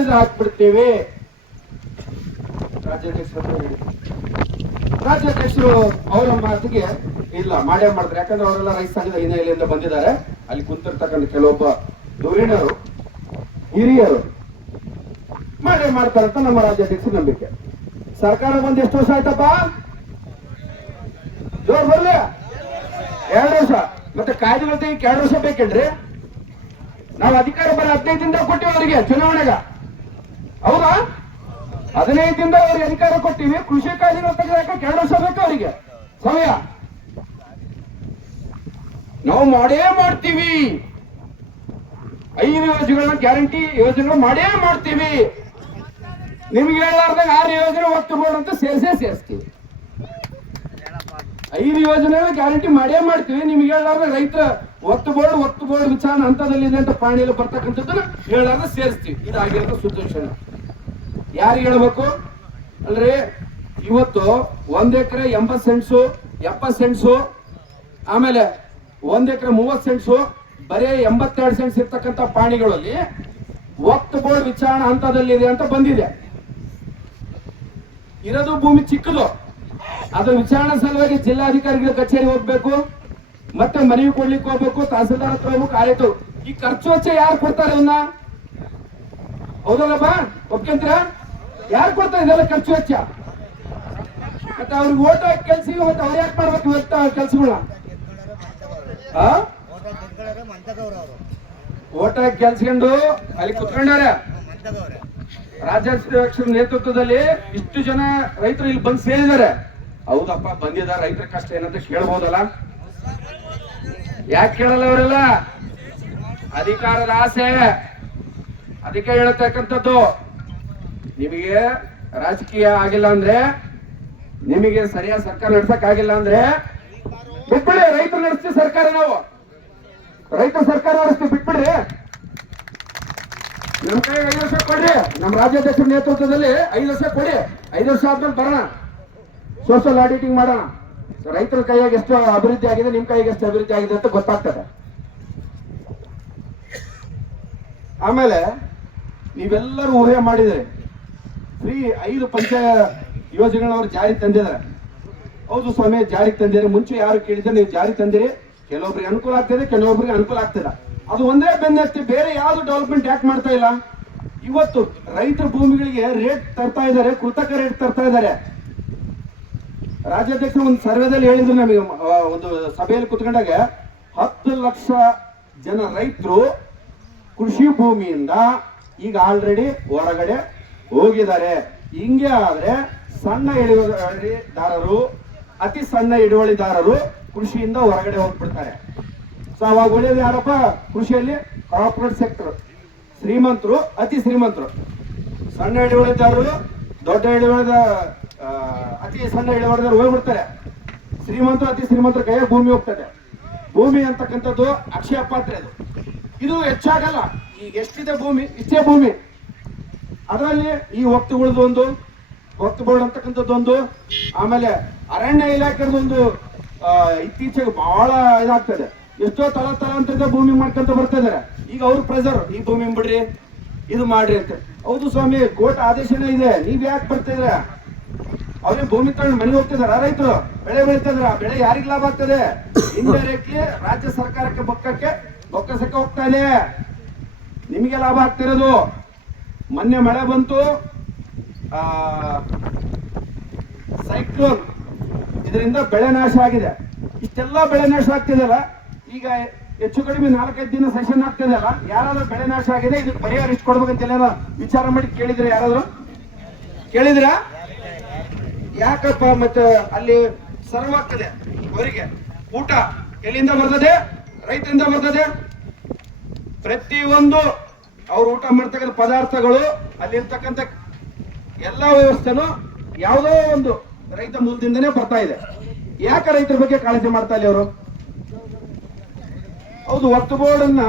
ಇದ್ರೆ ಹಾಕ್ಬಿಡ್ತೇವೆ. ರಾಜ್ಯಾಧ್ಯಕ್ಷರು. ರಾಜ್ಯಾಧ್ಯಕ್ಷರು ಅವರ ಮಾತಿಗೆ ಇಲ್ಲ, ಮಾಡೇ ಮಾಡಿದ್ರೆ ಯಾಕಂದ್ರೆ ಅವರೆಲ್ಲ ರೈತ ಸಂಘದ ಹಿನ್ನೆಲೆಯಿಂದ ಬಂದಿದ್ದಾರೆ. ಅಲ್ಲಿ ಕುಂತಿರ್ತಕ್ಕಂಥ ಕೆಲವೊಬ್ಬ ಧುರೀಣರು ಹಿರಿಯರು ಮಾಡೇ ಮಾಡ್ತಾರಂತ ನಮ್ಮ ರಾಜ್ಯಾಧ್ಯಕ್ಷರ ನಂಬಿಕೆ. ಸರ್ಕಾರ ಬಂದು ಎಷ್ಟು ವರ್ಷ ಆಯ್ತಪ್ಪ? ಜೋರ್ ಬರ್ಲಿ. ಎರಡು ವರ್ಷ. ಮತ್ತೆ ಕಾಯ್ದೆಗಳ ಎರಡು ವರ್ಷ ಬೇಕೇನ್ರಿ? ನಾವು ಅಧಿಕಾರ ಬರ ಹದಿನೈದು ದಿನದಾಗ ಕೊಟ್ಟಿವಿ ಅವರಿಗೆ ಚುನಾವಣೆಗ. ಹೌದಾ? ಹದಿನೈದಿಂದ ಅವ್ರಿಗೆ ಅಧಿಕಾರ ಕೊಟ್ಟಿವಿ ಕೃಷಿ ಕಾಯ್ದೆಗಳು ತೆಗೆದಾಕ ಎರಡು ವರ್ಷ ಬೇಕು ಅವರಿಗೆ. ಸಮಯ? ನಾವು ಮಾಡೇ ಮಾಡ್ತೀವಿ. ಐದು ಯೋಜನೆಗಳನ್ನ ಗ್ಯಾರಂಟಿ ಯೋಜನೆಗಳು ಮಾಡೇ ಮಾಡ್ತೀವಿ. ನಿಮ್ಗೆ ಹೇಳಲಾರ್ದಾಗ ಆರು ಯೋಜನೆ ಒತ್ತು ಅಂತ ಸೇರ್ಸೇ ಸೇರಿಸ್ತೀವಿ. ಐದು ಯೋಜನೆಗಳ ಗ್ಯಾರಂಟಿ ಮಾಡೇ ಮಾಡ್ತೀವಿ. ನಿಮ್ಗೆ ಹೇಳಲಾರ್ದ ರೈತರ ಒತ್ತು ಬೋರ್ಡ್ ಒತ್ತು ಬೋರ್ಡ್ ವಿಚಾರ ಹಂತದಲ್ಲಿದೆ ಅಂತ ಪಾಣಿಯಲ್ಲಿ ಬರ್ತಕ್ಕಂಥದ್ದನ್ನ ಹೇಳಲಾರ್ದ ಸೇರಿಸ್ತೀವಿ. ಇದಾಗಿರೋ ಸುದರ್ಶನ ಯಾರಿಗೆ ಹೇಳಬೇಕು? ಅಲ್ರಿ, ಇವತ್ತು ಒಂದ್ ಎಕರೆ ಎಂಬತ್ ಸೆಂಟ್ಸು ಎಪ್ಪತ್ ಸೆಂಟ್ಸು, ಆಮೇಲೆ ಒಂದ್ ಎಕರೆ ಮೂವತ್ ಸೆಂಟ್ಸು, ಬರೀ ಎಂಬತ್ತೆರಡು ಸೆಂಟ್ಸ್ ಇರ್ತಕ್ಕಂಥ ಪಾಣಿಗಳಲ್ಲಿ ಒತ್ತು ಬೋರ್ಡ್ ವಿಚಾರಣಾ ಹಂತದಲ್ಲಿದೆ ಅಂತ ಬಂದಿದೆ. ಇರೋದು ಭೂಮಿ ಚಿಕ್ಕದು. ಅದು ವಿಚಾರಣಾ ಸಲುವಾಗಿ ಜಿಲ್ಲಾಧಿಕಾರಿಗಳ ಕಚೇರಿ ಹೋಗ್ಬೇಕು, ಮತ್ತೆ ಮನವಿ ಕೊಡ್ಲಿಕ್ಕೆ ಹೋಗ್ಬೇಕು, ತಹಸೀಲ್ದಾರ್ ಹತ್ರ ಹೋಗ್ಬೇಕು, ಆಯ್ತು. ಈ ಖರ್ಚು ವೆಚ್ಚ ಯಾರು ಕೊಡ್ತಾರೆ ಅವನ್ನ ಹೌದಲ್ಲಪ್ಪ? ಒಪ್ಕೊಂತೀರ? ಯಾರು ಕೊಡ್ತಾರೆ ಇದೆಲ್ಲ ಖರ್ಚು ವೆಚ್ಚ ಮತ್ತೆ ಅವ್ರಿಗೆ ಓಟ್ ಹಾಕಿ ಕೆಲ್ಸ ಮತ್ತೆ ಅವ್ರು ಯಾಕೆ ಮಾಡ್ಬೇಕು ಇವತ್ತ ಕೆಲ್ಸಗಳ ಓಟ್ ಹಾಕಿ ಕೆಲ್ಸ್ಕೊಂಡು ಅಲ್ಲಿ ಕುತ್ಕೊಂಡಾರೆ ರಾಜ್ಯಾಧ್ಯಕ್ಷರ ನೇತೃತ್ವದಲ್ಲಿ ಇಷ್ಟು ಜನ ರೈತರು ಇಲ್ಲಿ ಬಂದು ಸೇರಿದ್ದಾರೆ. ಹೌದಪ್ಪ, ಬಂದಿದ್ದಾರೆ ರೈತರ ಕಷ್ಟ ಏನಂತ ಕೇಳ್ಬೋದಲ್ಲ? ಯಾಕೆ ಕೇಳಲ್ಲ ಅವರೆಲ್ಲ? ಅಧಿಕಾರದ ಆಸೆ. ಅದಕ್ಕೆ ಹೇಳತಕ್ಕಂಥದ್ದು ನಿಮಗೆ ರಾಜಕೀಯ ಆಗಿಲ್ಲ ಅಂದ್ರೆ, ನಿಮಗೆ ಸರಿಯಾದ ಸರ್ಕಾರ ನಡ್ಸಕ್ ಆಗಿಲ್ಲ ಅಂದ್ರೆ, ಬಿಟ್ಬಿಡಿ, ರೈತರು ನಡೆಸ್ತೀವಿ ಸರ್ಕಾರ ನಾವು. ರೈತ ಸರ್ಕಾರ ನಡೆಸ್ತೀವಿ, ಬಿಟ್ಬಿಡ್ರಿ. ನಮ್ ಕೈ ಐದು ವರ್ಷ ಕೊಡ್ರಿ. ನಮ್ಮ ರಾಜ್ಯಾಧ್ಯಕ್ಷರ ನೇತೃತ್ವದಲ್ಲಿ ಐದು ವರ್ಷ ಕೊಡಿ. ಐದು ವರ್ಷ ಆದ್ಮೇಲೆ ಬರೋಣ. ಸೋಷಿಯಲ್ ಆಡಿಟಿಂಗ್ ಮಾಡೋಣ. ರೈತರ ಕೈಯಾಗ ಎಷ್ಟು ಅಭಿವೃದ್ಧಿ ಆಗಿದೆ ನಿಮ್ ಕೈಯಾಗ ಎಷ್ಟು ಅಭಿವೃದ್ಧಿ ಆಗಿದೆ ಅಂತ ಗೊತ್ತಾಗ್ತದೆ. ಆಮೇಲೆ, ನೀವೆಲ್ಲರೂ ಊಹೆ ಮಾಡಿದ್ರಿ ಫ್ರೀ ಐದು ಪಂಚಾಯ ಯೋಜನೆಗಳನ್ನ ಅವ್ರು ಜಾರಿ ತಂದಿದ್ದಾರೆ. ಹೌದು ಸ್ವಾಮಿ, ಜಾರಿಗೆ ತಂದಿರಿ ಮುಂಚೆ ಯಾರು ಕೇಳಿದ್ರೆ ನೀವು ಜಾರಿ ತಂದಿರಿ. ಕೆಲವೊಬ್ರಿಗೆ ಅನುಕೂಲ ಆಗ್ತದೆ ಕೆಲವೊಬ್ರಿಗೆ ಅನುಕೂಲ ಆಗ್ತಿಲ್ಲ ಅದು ಒಂದೇ ಬೆನ್ನತ್ತಿ, ಬೇರೆ ಯಾವ್ದು ಡೆವಲಪ್ಮೆಂಟ್ ಯಾಕೆ ಮಾಡ್ತಾ ಇಲ್ಲ. ಇವತ್ತು ರೈತರ ಭೂಮಿಗಳಿಗೆ ರೇಟ್ ತರ್ತಾ ಇದ್ದಾರೆ, ಕೃತಕ ರೇಟ್ ತರ್ತಾ ಇದ್ದಾರೆ. ರಾಜ್ಯಾಧ್ಯಕ್ಷ ಒಂದು ಸರ್ವೆದಲ್ಲಿ ಹೇಳಿದ್ರು ನಮಗೆ ಒಂದು ಸಭೆಯಲ್ಲಿ ಕುತ್ಕೊಂಡಾಗ ಹತ್ತು ಲಕ್ಷ ಜನ ರೈತರು ಕೃಷಿ ಭೂಮಿಯಿಂದ ಈಗ ಆಲ್ರೆಡಿ ಹೊರಗಡೆ ಹೋಗಿದ್ದಾರೆ. ಹಿಂಗೆ ಆದ್ರೆ ಸಣ್ಣ ಹಿಡುವಳಿದಾರರು ಅತಿ ಸಣ್ಣ ಹಿಡುವಳಿದಾರರು ಕೃಷಿಯಿಂದ ಹೊರಗಡೆ ಹೋಗ್ಬಿಡ್ತಾರೆ. ಸೊ ಅವಾಗ ಉಳಿಯೋದು ಯಾರಪ್ಪ? ಕೃಷಿಯಲ್ಲಿ ಕಾರ್ಪೊರೇಟ್ ಸೆಕ್ಟರ್ ಶ್ರೀಮಂತರು, ಅತಿ ಶ್ರೀಮಂತರು. ಸಣ್ಣ ಹಿಡುವಳಿದಾರರು ದೊಡ್ಡ ಹಿಡುವಳಿದ ಅತಿ ಸಣ್ಣ ಹಿಡುವಳಿದಾರರು ಹೋಗ್ಬಿಡ್ತಾರೆ. ಶ್ರೀಮಂತರು, ಅತಿ ಶ್ರೀಮಂತರ ಕೈಯ ಭೂಮಿ ಹೋಗ್ತದೆ. ಭೂಮಿ ಅಂತಕ್ಕಂಥದ್ದು ಅಕ್ಷಯ ಪಾತ್ರೆ ಅದು. ಇದು ಹೆಚ್ಚಾಗಲ್ಲ. ಈಗ ಎಷ್ಟಿದೆ ಭೂಮಿ? ಇಷ್ಟೇ ಭೂಮಿ. ಅದರಲ್ಲಿ ಈ ಒಕ್ತಿಗಳದೊಂದು ಒತ್ತು ಬೋರ್ಡ್ ಅಂತಕ್ಕಂಥದ್ದು ಒಂದು ಆಮೇಲೆ ಅರಣ್ಯ ಇಲಾಖೆದೊಂದು ಇತ್ತೀಚೆಗೆ ಬಹಳ ಇದಾಗ್ತದೆ. ಎಷ್ಟೋ ತಲ ತಲಾಂತರದ ಭೂಮಿ ಮಾಡ್ಕೊಂತ ಬರ್ತಾ ಇದಾರೆ. ಈಗ ಅವ್ರ ಪ್ರೆಸರ್ ಈ ಭೂಮಿ ಬಿಡ್ರಿ ಇದು ಮಾಡ್ರಿ ಅಂತ. ಹೌದು ಸ್ವಾಮಿ, ಕೋರ್ಟ್ ಆದೇಶನೇ ಇದೆ. ನೀವ್ ಯಾಕೆ ಬರ್ತಾ ಇದ್ರ ಅವ್ರಿಗೆ ಭೂಮಿ ತಗೊಂಡು ಮನೆಗೆ ಹೋಗ್ತಿದಾರ ರೈತರು. ಬೆಳೆ ಬೆಳೀತಾ ಆ ಬೆಳೆ ಯಾರಿಗ್ ಲಾಭ ಆಗ್ತದೆ? ಇಂಡೈರೆಕ್ಟ್ಲಿ ರಾಜ್ಯ ಸರ್ಕಾರಕ್ಕೆ ಬೊಕ್ಕಕ್ಕೆ ಬೊಕ್ಕಸಕ್ಕೆ ಹೋಗ್ತಾ ಇದೆ. ನಿಮಗೆ ಲಾಭ ಆಗ್ತಿರೋದು ಮೊನ್ನೆ ಮಳೆ ಬಂತು. ಸೈಕ್ಲೋನ್ ಇದರಿಂದ ಬೆಳೆ ನಾಶ ಆಗಿದೆ. ಇಷ್ಟೆಲ್ಲ ಬೆಳೆ ನಾಶ ಆಗ್ತಿದೆಯಲ್ಲ ಈಗ ಹೆಚ್ಚು ಕಡಿಮೆ ನಾಲ್ಕೈದು ದಿನ ಸೆಷನ್ ಆಗ್ತಿದೆಯಲ್ಲ ಯಾರಾದ್ರೂ ಬೆಳೆ ನಾಶ ಆಗಿದೆ, ಇದಕ್ಕೆ ಪರಿಹಾರ ಇಷ್ಟು ಕೊಡ್ಬೇಕಂತ ಏನಾರ ವಿಚಾರ ಮಾಡಿ ಕೇಳಿದ್ರೆ ಯಾರಾದ್ರು? ಕೇಳಿದ್ರ? ಯಾಕಪ್ಪ ಮತ್ತೆ ಅಲ್ಲಿ ಸರ್ವ್ ಆಗ್ತದೆ ಅವರಿಗೆ ಊಟ ಎಲ್ಲಿಂದ ಬರ್ತದೆ? ರೈತರಿಂದ ಬರ್ತದೆ? ಪ್ರತಿಯೊಂದು ಅವ್ರು ಊಟ ಮಾಡ್ತಕ್ಕಂಥ ಪದಾರ್ಥಗಳು, ಅಲ್ಲಿರ್ತಕ್ಕಂಥ ಎಲ್ಲ ವ್ಯವಸ್ಥೆನೂ ಯಾವುದೋ ಒಂದು ರೈತ ಮೂಲದಿಂದನೇ ಬರ್ತಾ ಇದೆ. ಯಾಕೆ ರೈತರ ಬಗ್ಗೆ ಕಾಳಜಿ ಮಾಡ್ತಾ ಇಲ್ಲ ಅವರು? ಹೌದು ಒತ್ತು ಬೋರ್ಡ್ ಅನ್ನ